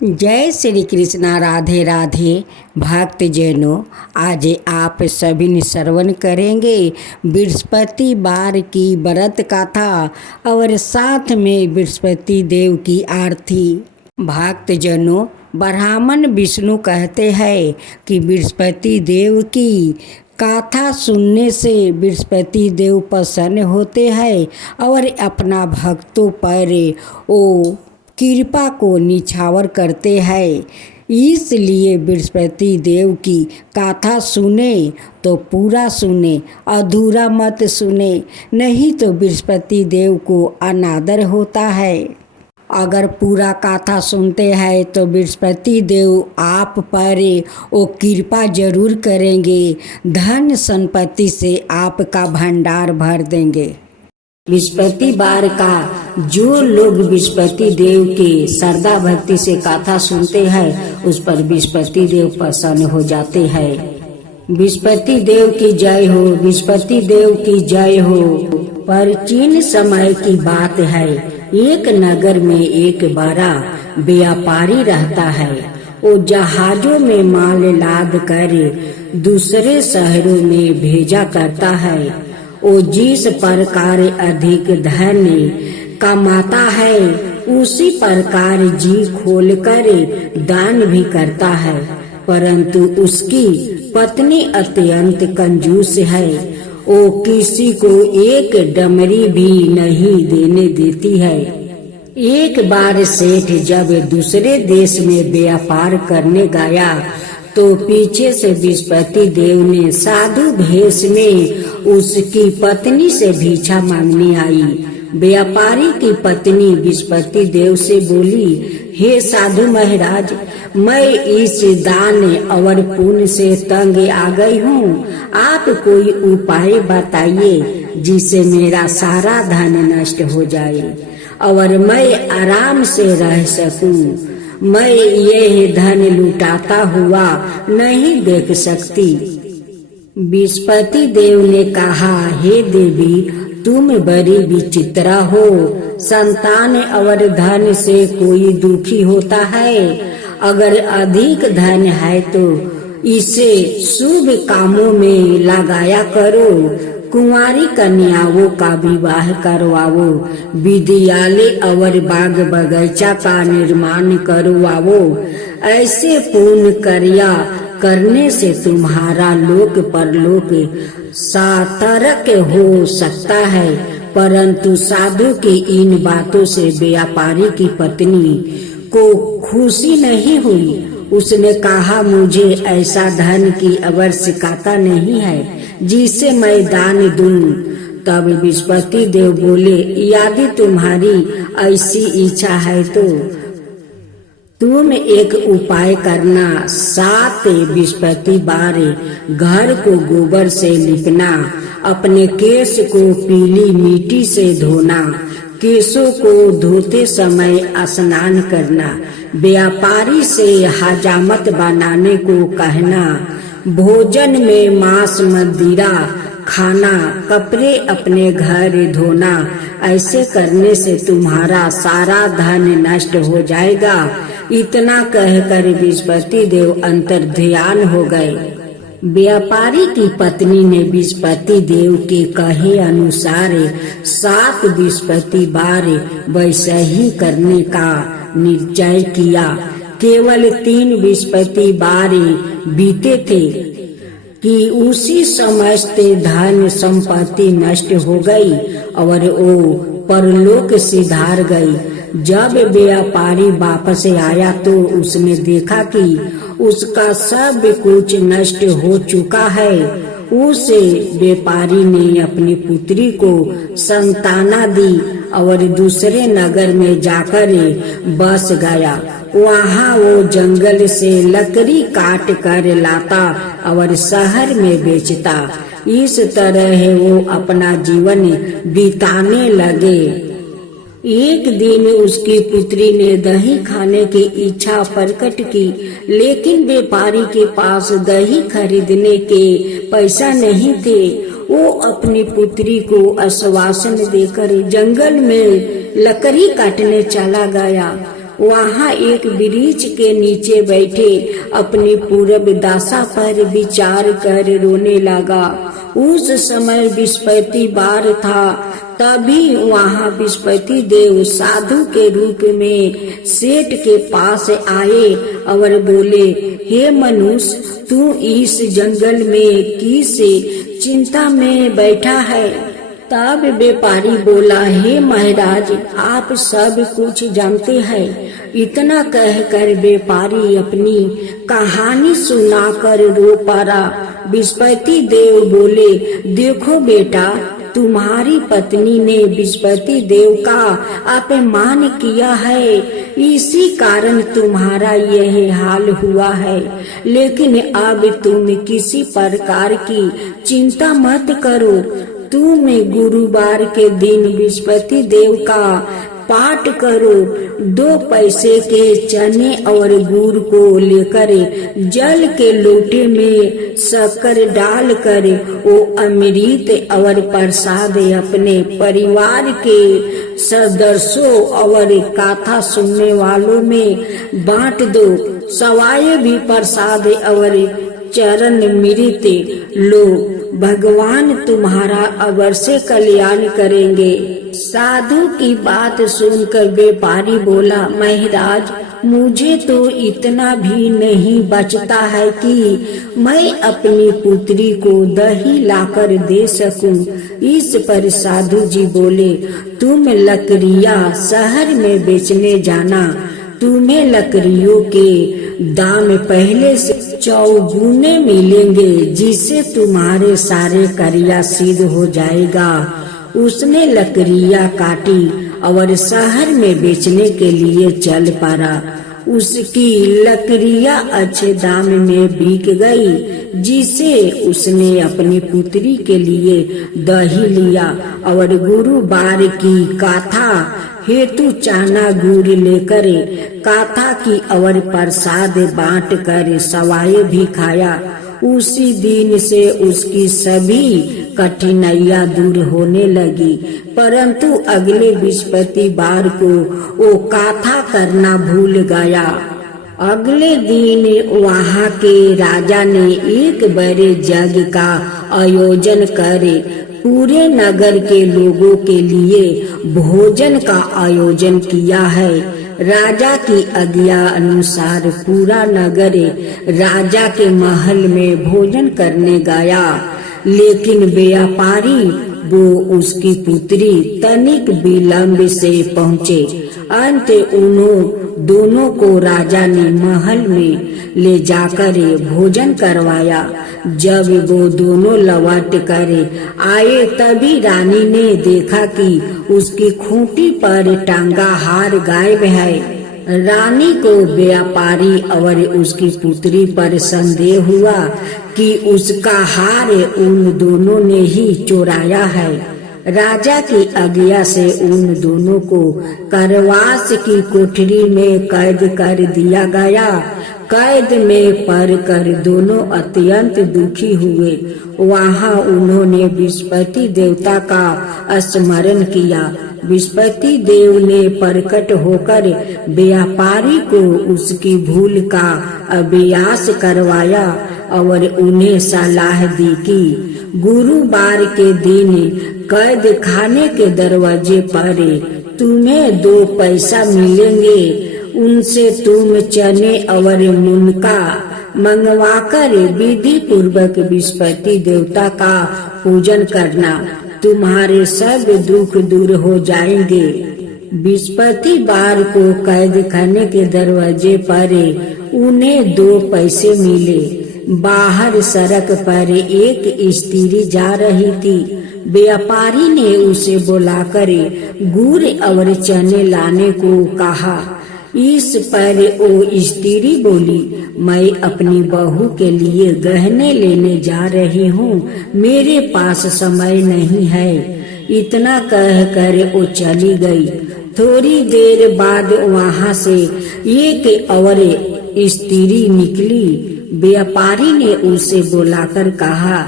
जय श्री कृष्णा। राधे राधे। भक्त जनों, आज आप सभी ने श्रवण करेंगे बृहस्पति बार की व्रत कथा और साथ में बृहस्पति देव की आरती। भक्त जनों, ब्राह्मण विष्णु कहते हैं कि बृहस्पति देव की कथा सुनने से बृहस्पति देव प्रसन्न होते हैं और अपना भक्तों पर वो कृपा को निछावर करते हैं। इसलिए बृहस्पति देव की कथा सुने तो पूरा सुने, अधूरा मत सुने, नहीं तो बृहस्पति देव को अनादर होता है। अगर पूरा कथा सुनते हैं तो बृहस्पति देव आप पर वो कृपा जरूर करेंगे, धन संपत्ति से आपका भंडार भर देंगे। बृहस्पति बार का जो लोग बृहस्पति देव के श्रद्धा भक्ति से कथा सुनते हैं उस पर बृहस्पति देव प्रसन्न हो जाते हैं। बृहस्पति देव की जय हो, बृहस्पति देव की जय हो। प्राचीन समय की बात है, एक नगर में एक बड़ा व्यापारी रहता है। वो जहाजों में माल लाद कर दूसरे शहरों में भेजा करता है। वो जिस प्रकार अधिक धन कमाता है उसी प्रकार जी खोलकर दान भी करता है, परंतु उसकी पत्नी अत्यंत कंजूस है। वो किसी को एक डमरी भी नहीं देने देती है। एक बार सेठ जब दूसरे देश में व्यापार करने गया तो पीछे से बृहस्पति देव ने साधु भेष में उसकी पत्नी से भिक्षा मांगने आई। व्यापारी की पत्नी बृहस्पति देव से बोली, हे साधु महाराज, मैं इस दान और पुण्य से तंग आ गई हूँ। आप कोई उपाय बताइए जिससे मेरा सारा धन नष्ट हो जाए और मैं आराम से रह सकूं। मैं यह धन लुटाता हुआ नहीं देख सकती। बृहस्पति देव ने कहा, हे देवी, तुम बड़ी विचित्रा हो। संतान और धन से कोई दुखी होता है। अगर अधिक धन है तो इसे शुभ कामों में लगाया करो। कुंवारी कन्याओं का विवाह करवाओ, विद्यालय और बाग बगीचा का निर्माण करवाओ। ऐसे पूर्ण कार्य करने से तुम्हारा लोक परलोक सार्थक हो सकता है। परंतु साधु की इन बातों से व्यापारी की पत्नी को खुशी नहीं हुई। उसने कहा, मुझे ऐसा धन की आवश्यकता नहीं है जिसे मैं दान दूं। तब बृहस्पति देव बोले, यदि तुम्हारी ऐसी इच्छा है तो तुम एक उपाय करना। 7 बृहस्पति बार घर को गोबर से लिपना, अपने केश को पीली मिट्टी से धोना, केशों को धोते समय स्नान करना, व्यापारी से हजामत बनाने को कहना, भोजन में मांस मदिरा खाना, कपड़े अपने घर धोना। ऐसे करने से तुम्हारा सारा धन नष्ट हो जाएगा। इतना कहकर बृहस्पति देव अंतर्ध्यान हो गए। व्यापारी की पत्नी ने बृहस्पति देव के कहे अनुसार 7 बृहस्पति बार वैसा ही करने का निश्चय किया। केवल 3 बृहस्पति बार बीते थे कि उसी समस्त धन संपत्ति नष्ट हो गई और वो परलोक सिधार गई। जब व्यापारी वापस आया तो उसने देखा कि उसका सब कुछ नष्ट हो चुका है। उस व्यापारी ने अपनी पुत्री को संताना दी और दूसरे नगर में जाकर बस गया। वहाँ वो जंगल से लकड़ी काट कर लाता और शहर में बेचता। इस तरह वो अपना जीवन बिताने लगे। एक दिन उसकी पुत्री ने दही खाने की इच्छा प्रकट की, लेकिन व्यापारी के पास दही खरीदने के पैसा नहीं थे। वो अपनी पुत्री को आश्वासन देकर जंगल में लकड़ी काटने चला गया। वहाँ एक वृक्ष के नीचे बैठे अपनी पूर्व दशा पर विचार कर रोने लगा। उस समय बृहस्पतिवार था। तभी वहाँ बृहस्पति देव साधु के रूप में सेठ के पास आए और बोले, हे मनुष्य, तू इस जंगल में किस चिंता में बैठा है? तब व्यापारी बोला, हे महाराज, आप सब कुछ जानते हैं। इतना कहकर व्यापारी अपनी कहानी सुनाकर रो पड़ा। बृहस्पति देव बोले, देखो बेटा, तुम्हारी पत्नी ने बृहस्पति देव का अपमान किया है, इसी कारण तुम्हारा यह हाल हुआ है। लेकिन अब तुम किसी प्रकार की चिंता मत करो। तुम गुरुवार के दिन बृहस्पति देव का पाठ करो। 2 पैसे के चने और गुड़ को लेकर जल के लोटे में शक्कर डालकर वो अमृत और प्रसाद अपने परिवार के सदस्यों और कथा सुनने वालों में बांट दो। सवाए भी प्रसाद और चरण अमृत लो, भगवान तुम्हारा अवश्य कल्याण करेंगे। साधु की बात सुनकर व्यापारी बोला, महाराज, मुझे तो इतना भी नहीं बचता है कि मैं अपनी पुत्री को दही लाकर दे सकूं। इस पर साधु जी बोले, तुम लकड़ियां शहर में बेचने जाना। तुम्हें लकड़ियों के दाम पहले से चौगुने मिलेंगे, जिससे तुम्हारे सारे कार्य सिद्ध हो जाएगा। उसने लकड़ियां काटी और शहर में बेचने के लिए चल पड़ा। उसकी लकड़ियां अच्छे दाम में बिक गई, जिसे उसने अपनी पुत्री के लिए दही लिया और गुरुवार की कथा हेतु चना गुड़ लेकर कथा की और प्रसाद बांट कर सवाए भी खाया। उसी दिन से उसकी सभी कठिनाइयां दूर होने लगी। परंतु अगले बृहस्पतिवार को वो कथा करना भूल गया। अगले दिन वहाँ के राजा ने एक बड़े यज्ञ का आयोजन करे पूरे नगर के लोगों के लिए भोजन का आयोजन किया है। राजा की आज्ञा अनुसार पूरा नगर राजा के महल में भोजन करने गया, लेकिन व्यापारी वो उसकी पुत्री तनिक विलंब से पहुँचे। अंत उन्हों दोनों को राजा ने महल में ले जाकर भोजन करवाया। जब वो दोनों लौट कर आए तभी रानी ने देखा कि उसकी खूंटी पर टांगा हार गायब है। रानी को व्यापारी और उसकी पुत्री पर संदेह हुआ कि उसका हार उन दोनों ने ही चुराया है। राजा की आज्ञा से उन दोनों को कारावास की कोठरी में कैद कर दिया गया। कैद में पड़कर दोनों अत्यंत दुखी हुए। वहाँ उन्होंने बृहस्पति देवता का स्मरण किया। बृहस्पति देव ने प्रकट होकर व्यापारी को उसकी भूल का अभ्यास करवाया और उन्हें सलाह दी कि गुरुवार के दिन कैद खाने के दरवाजे पर तुम्हें 2 पैसा मिलेंगे। उनसे तुम चने और मुनका मंगवाकर विधि पूर्वक बृहस्पति देवता का पूजन करना। तुम्हारे सब दुख दूर हो जाएंगे। बृहस्पतिवार को कैद खाने के दरवाजे पर उन्हें 2 पैसे मिले। बाहर सड़क पर एक स्त्री जा रही थी। व्यापारी ने उसे बुलाकर गुड़ और चने लाने को कहा। इस पर वो स्त्री बोली, मैं अपनी बहू के लिए गहने लेने जा रही हूँ, मेरे पास समय नहीं है। इतना कहकर वो चली गई। थोड़ी देर बाद वहाँ से एक और स्त्री निकली। व्यापारी ने उसे बुलाकर कहा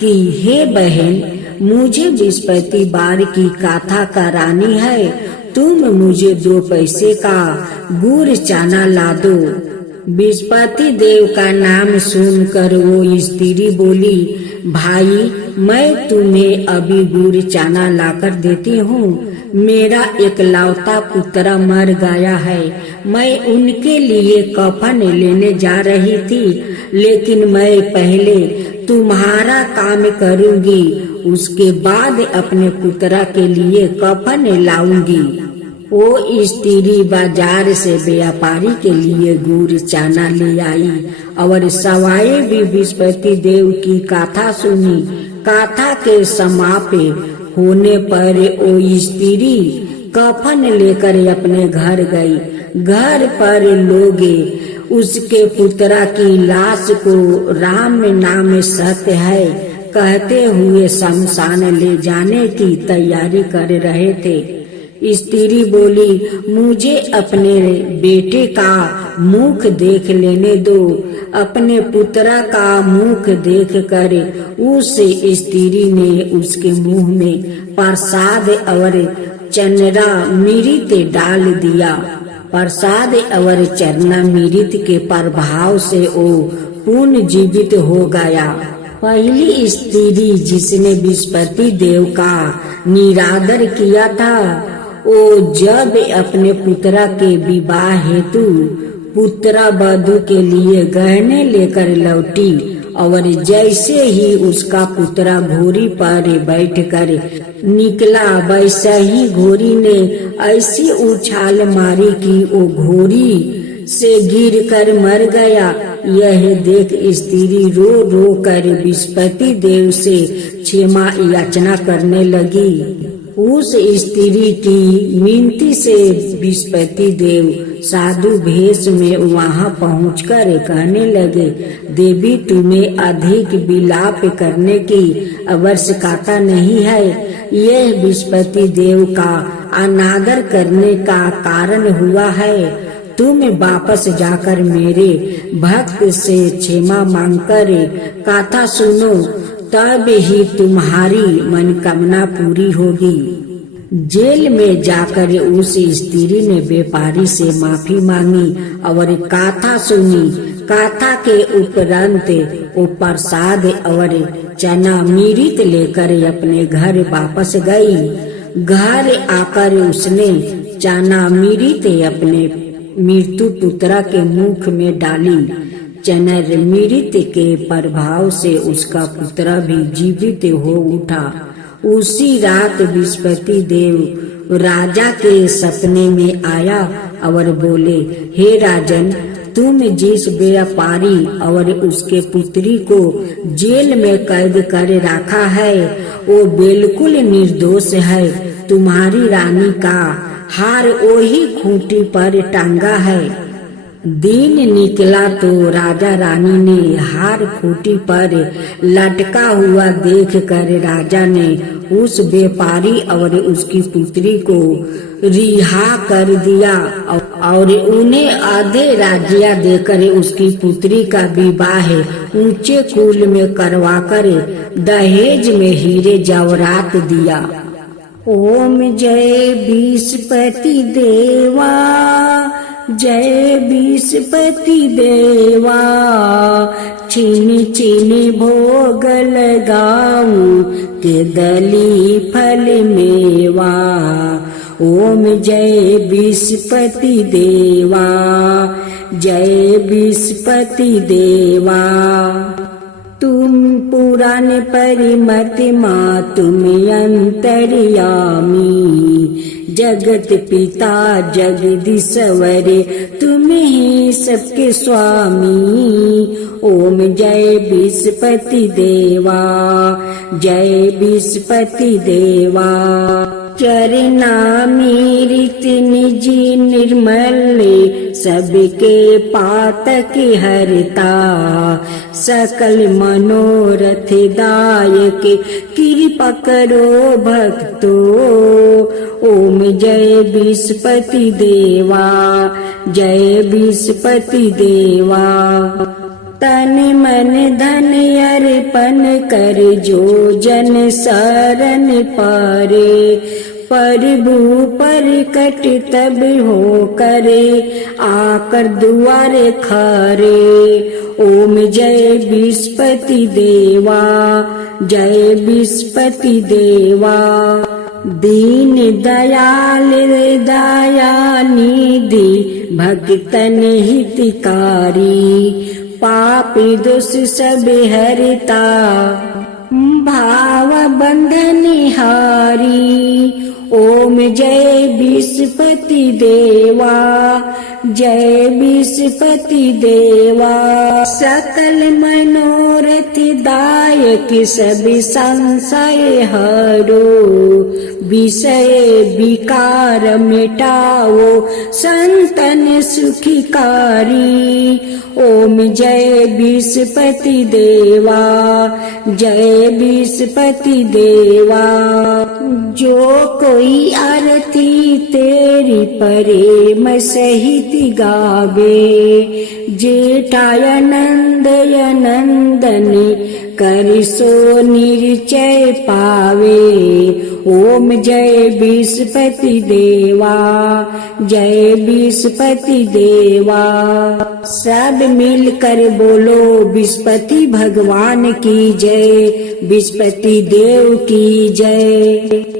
कि हे बहन, मुझे बृहस्पतिवार की कथा करानी है, तुम मुझे 2 पैसे का गुड़ चाना ला दो। बृहस्पति देव का नाम सुनकर वो स्त्री बोली, भाई मैं तुम्हें अभी गुड़ चाना लाकर देती हूँ। मेरा एकलौता पुत्र मर गया है। मैं उनके लिए कफन लेने जा रही थी, लेकिन मैं पहले तुम्हारा काम करूँगी, उसके बाद अपने पुत्र के लिए कफन लाऊंगी। वो स्त्री बाजार से व्यापारी के लिए गुड़ चाना ले आई और सवाए भी बृहस्पति देव की कथा सुनी। कथा के समाप्त होने पर वो स्त्री कफन लेकर अपने घर गई। घर पर लोग उसके पुत्र की लाश को राम नाम सत्य है कहते हुए शमशान ले जाने की तैयारी कर रहे थे। स्त्री बोली, मुझे अपने बेटे का मुख देख लेने दो। अपने पुत्र का मुख देखकर उस स्त्री ने उसके मुंह में प्रसाद और चरणामृत डाल दिया। प्रसाद और चरणामृत के प्रभाव से वो पुनर्जीवित हो गया। पहली स्त्री जिसने बृहस्पति देव का निरादर किया था, वो जब अपने पुत्र के विवाह हेतु पुत्र वधू के लिए गहने लेकर लौटी और जैसे ही उसका पुत्र घोड़ी पर बैठकर निकला, वैसे ही घोड़ी ने ऐसी उछाल मारी कि वो घोड़ी से गिरकर मर गया। यह देख स्त्री रो रो कर बृहस्पति देव से क्षमा याचना करने लगी। उस स्त्री की मिनती से बृहस्पति देव साधु भेष में वहां पहुंचकर कहने लगे, देवी तुम्हें अधिक विलाप करने की आवश्यकता नहीं है। यह बृहस्पति देव का अनादर करने का कारण हुआ है। तुम वापस जाकर मेरे भक्त से क्षमा मांगकर कथा सुनो, तब ही तुम्हारी मनोकामना पूरी होगी। जेल में जाकर उस स्त्री ने व्यापारी से माफी मांगी और कथा सुनी। कथा के उपरांत वो प्रसाद और चरणामृत लेकर अपने घर वापस गई। घर आकर उसने चरणामृत अपने मृत्यु पुत्र के मुख में डाली। चरणामृत के प्रभाव से उसका पुत्र भी जीवित हो उठा। उसी रात बृहस्पति देव राजा के सपने में आया और बोले, हे राजन, तुम जिस व्यापारी और उसके पुत्री को जेल में कैद कर रखा है वो बिल्कुल निर्दोष है। तुम्हारी रानी का हार वही खूंटी पर टांगा है। दिन निकला तो राजा रानी ने हार खूंटी पर लटका हुआ देखकर राजा ने उस व्यापारी और उसकी पुत्री को रिहा कर दिया और उन्हें आधे राज्य देकर उसकी पुत्री का विवाह ऊंचे कुल में करवाकर दहेज में हीरे जवाहरात दिया। ओम जय बृहस्पति देवा, जय बृहस्पति देवा, चीनी चीनी भोग लगाऊं के दली फल मेवा। ओम जय बृहस्पति देवा, जय बृहस्पति देवा। तुम पुराण परिमति माँ तुम अंतर्यामी, जगत पिता जगदीश्वर तुम ही सबके स्वामी। ओम जय बृहस्पति देवा, जय बृहस्पति देवा। चरणामृत निजी निर्मल सबके पातक हरता, सकल मनोरथ दायक कृपा करो भक्तो। ओम जय बृहस्पति देवा, जय बृहस्पति देवा। तन मन धन अर्पण कर जो जन शरण पारे, प्रभु प्रकट तब हो करे, आकर दुआरे खरे। ओम जय विस्पति देवा, जय विस्पति देवा। दीन दयाल दया निधि, भक्तन हितकारी। पापी दोष सब हरता, भाव बंधन हारी। ओम जय विस्पति देवा, जय विस्पति देवा। सकल मनोरथ दायक सब संशय हरो, विषय विकार मिटाओ संतन सुखिकारी। ओम जय विस्पति देवा, जय विस्पति देवा। जो कोई आरती तेरी प्रेम सहित गावे, जेठाय नंदय नंदन कर सो निश्चय पावे। ओम जय विस्पति देवा, जय विस्पति देवा। सब मिलकर बोलो विस्पति भगवान की जय, विस्पति देव की जय।